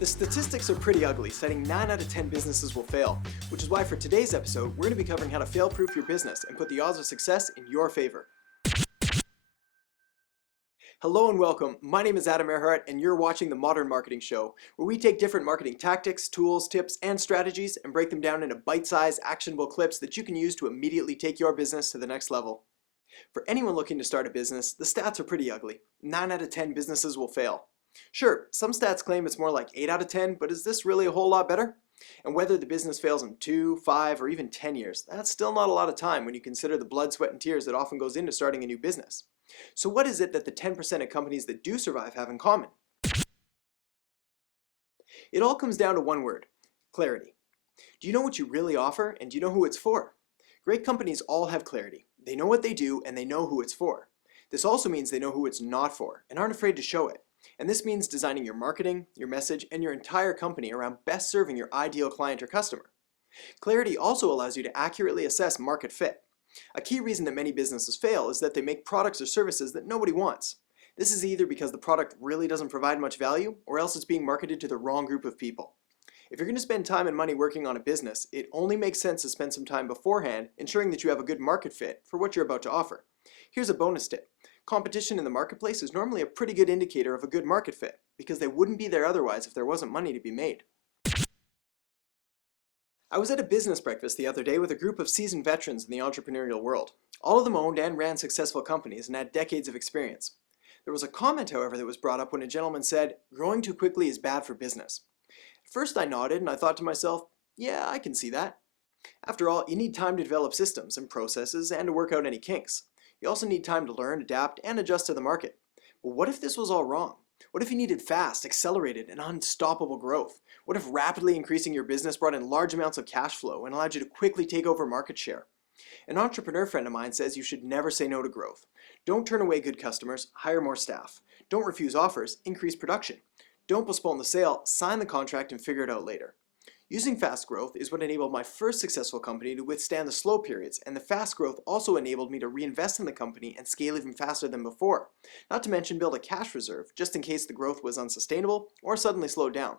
The statistics are pretty ugly, citing 9 out of 10 businesses will fail, which is why for today's episode, we're going to be covering how to fail-proof your business and put the odds of success in your favor. Hello and welcome. My name is Adam Erhart and you're watching The Modern Marketing Show, where we take different marketing tactics, tools, tips, and strategies and break them down into bite-sized, actionable clips that you can use to immediately take your business to the next level. For anyone looking to start a business, the stats are pretty ugly. 9 out of 10 businesses will fail. Sure, some stats claim it's more like 8 out of 10, but is this really a whole lot better? And whether the business fails in 2, 5, or even 10 years, that's still not a lot of time when you consider the blood, sweat, and tears that often goes into starting a new business. So what is it that the 10% of companies that do survive have in common? It all comes down to one word: clarity. Do you know what you really offer, and do you know who it's for? Great companies all have clarity. They know what they do, and they know who it's for. This also means they know who it's not for, and aren't afraid to show it. And this means designing your marketing, your message, and your entire company around best serving your ideal client or customer. Clarity also allows you to accurately assess market fit. A key reason that many businesses fail is that they make products or services that nobody wants. This is either because the product really doesn't provide much value, or else it's being marketed to the wrong group of people. If you're going to spend time and money working on a business, it only makes sense to spend some time beforehand ensuring that you have a good market fit for what you're about to offer. Here's a bonus tip. Competition in the marketplace is normally a pretty good indicator of a good market fit, because they wouldn't be there otherwise if there wasn't money to be made. I was at a business breakfast the other day with a group of seasoned veterans in the entrepreneurial world. All of them owned and ran successful companies and had decades of experience. There was a comment, however, that was brought up when a gentleman said, "Growing too quickly is bad for business." At first I nodded and I thought to myself, yeah, I can see that. After all, you need time to develop systems and processes and to work out any kinks. You also need time to learn, adapt, and adjust to the market. But what if this was all wrong? What if you needed fast, accelerated, and unstoppable growth? What if rapidly increasing your business brought in large amounts of cash flow and allowed you to quickly take over market share? An entrepreneur friend of mine says you should never say no to growth. Don't turn away good customers, hire more staff. Don't refuse offers, increase production. Don't postpone the sale, sign the contract and figure it out later. Using fast growth is what enabled my first successful company to withstand the slow periods, and the fast growth also enabled me to reinvest in the company and scale even faster than before, not to mention build a cash reserve just in case the growth was unsustainable or suddenly slowed down.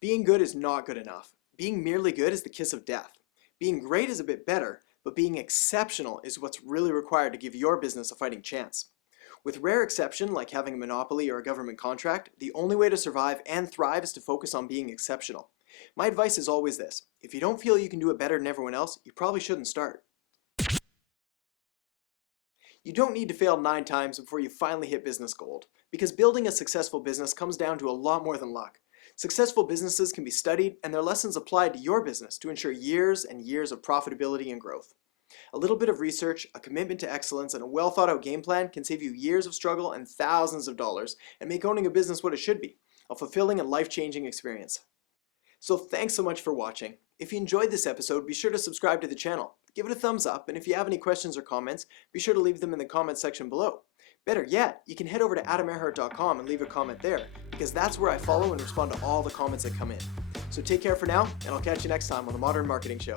Being good is not good enough. Being merely good is the kiss of death. Being great is a bit better, but being exceptional is what's really required to give your business a fighting chance. With rare exception, like having a monopoly or a government contract, the only way to survive and thrive is to focus on being exceptional. My advice is always this: if you don't feel you can do it better than everyone else, you probably shouldn't start. You don't need to fail 9 times before you finally hit business gold, because building a successful business comes down to a lot more than luck. Successful businesses can be studied and their lessons applied to your business to ensure years and years of profitability and growth. A little bit of research, a commitment to excellence, and a well thought out game plan can save you years of struggle and thousands of dollars and make owning a business what it should be: a fulfilling and life-changing experience. So thanks so much for watching. If you enjoyed this episode, be sure to subscribe to the channel. Give it a thumbs up, and if you have any questions or comments, be sure to leave them in the comments section below. Better yet, you can head over to adamerhart.com and leave a comment there, because that's where I follow and respond to all the comments that come in. So take care for now, and I'll catch you next time on The Modern Marketing Show.